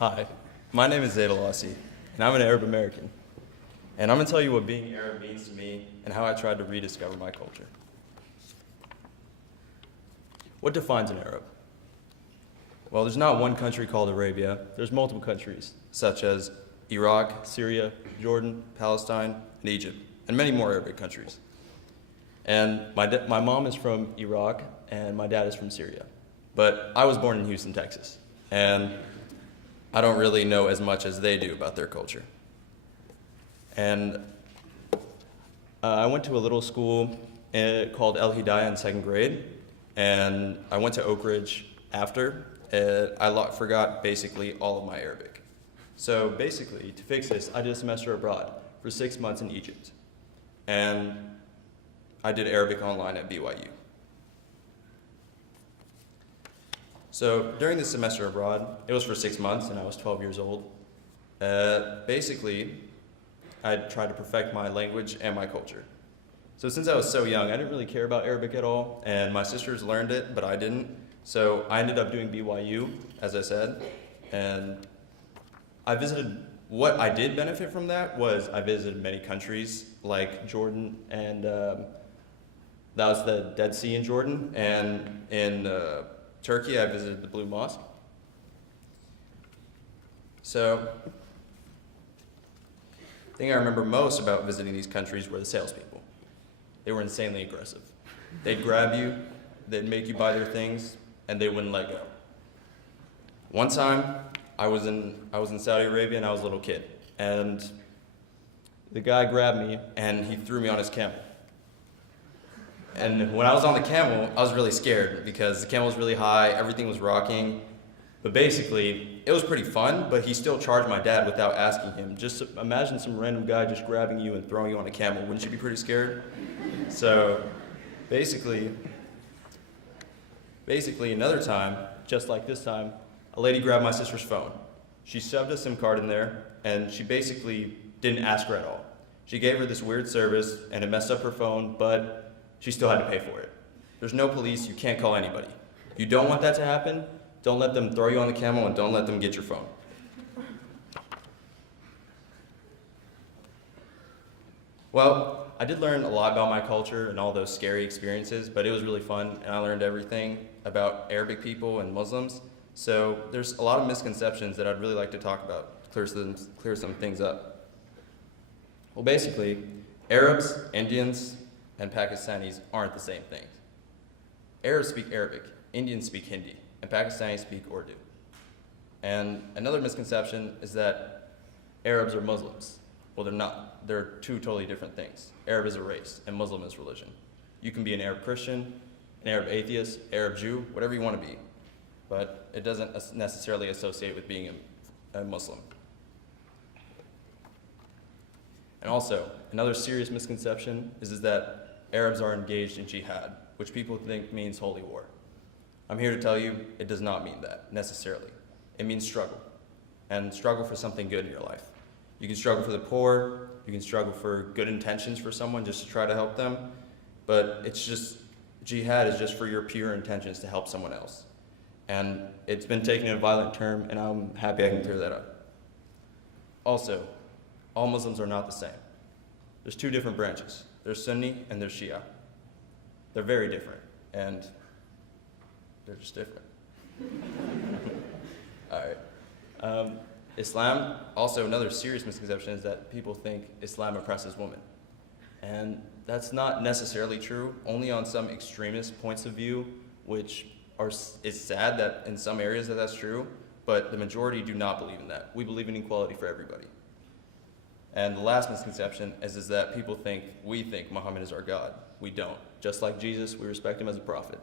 Hi, my name is Zaid Al-Assi, and I'm an Arab American. And I'm going to tell you what being Arab means to me and how I tried to rediscover my culture. What defines an Arab? Well, there's not one country called Arabia. There's multiple countries, such as Iraq, Syria, Jordan, Palestine, and Egypt, and many more Arabic countries. And my mom is from Iraq, and my dad is from Syria. But I was born in Houston, Texas, and I don't really know as much as they do about their culture. And I went to a little school called El Hidayah in second grade, and I went to Oakridge after. I forgot basically all of my Arabic. So basically, to fix this, I did a semester abroad for 6 months in Egypt. And I did Arabic online at BYU. So during this semester abroad, it was for 6 months and I was 12 years old. Basically, I tried to perfect my language and my culture. So since I was so young, I didn't really care about Arabic at all, and my sisters learned it, but I didn't. So I ended up doing BYU, as I said, and what I did benefit from that was I visited many countries like Jordan, and that was the Dead Sea in Jordan, and in Turkey I visited the Blue Mosque. So the thing I remember most about visiting these countries were the salespeople. They were insanely aggressive. They'd grab you, they'd make you buy their things, and they wouldn't let go. One time, I was in Saudi Arabia and I was a little kid, and the guy grabbed me and he threw me on his camel. And when I was on the camel, I was really scared because the camel was really high, everything was rocking. But basically, it was pretty fun, but he still charged my dad without asking him. Just imagine some random guy just grabbing you and throwing you on a camel. Wouldn't you be pretty scared? So basically another time, just like this time, a lady grabbed my sister's phone. She shoved a SIM card in there, and she basically didn't ask her at all. She gave her this weird service, and it messed up her phone, but she still had to pay for it. There's no police, you can't call anybody. You don't want that to happen, don't let them throw you on the camel, and don't let them get your phone. Well, I did learn a lot about my culture and all those scary experiences, but it was really fun, and I learned everything about Arabic people and Muslims. So there's a lot of misconceptions that I'd really like to talk about, clear some things up. Well, basically, Arabs, Indians, and Pakistanis aren't the same things. Arabs speak Arabic, Indians speak Hindi, and Pakistanis speak Urdu. And another misconception is that Arabs are Muslims. Well, they're not. They're two totally different things. Arab is a race, and Muslim is religion. You can be an Arab Christian, an Arab atheist, Arab Jew, whatever you want to be. But it doesn't necessarily associate with being a Muslim. And also, another serious misconception is that Arabs are engaged in jihad, which people think means holy war. I'm here to tell you it does not mean that, necessarily. It means struggle, and struggle for something good in your life. You can struggle for the poor, you can struggle for good intentions for someone just to try to help them, but jihad is just for your pure intentions to help someone else. And it's been taken in a violent term, and I'm happy I can clear that up. Also, all Muslims are not the same. There's two different branches. There's Sunni and there's Shia. They're very different, and they're just different. All right. Islam, also another serious misconception is that people think Islam oppresses women. And that's not necessarily true, only on some extremist points of view, which it's sad that in some areas that's true, but the majority do not believe in that. We believe in equality for everybody. And the last misconception is that we think Muhammad is our God. We don't. Just like Jesus, we respect him as a prophet.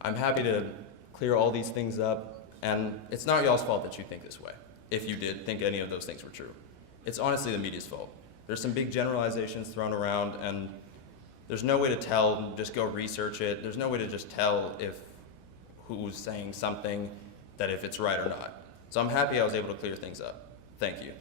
I'm happy to clear all these things up, and it's not y'all's fault that you think this way, if you did think any of those things were true. It's honestly the media's fault. There's some big generalizations thrown around, and there's no way to tell, just go research it. There's no way to just tell who's saying something, that if it's right or not. So I'm happy I was able to clear things up. Thank you.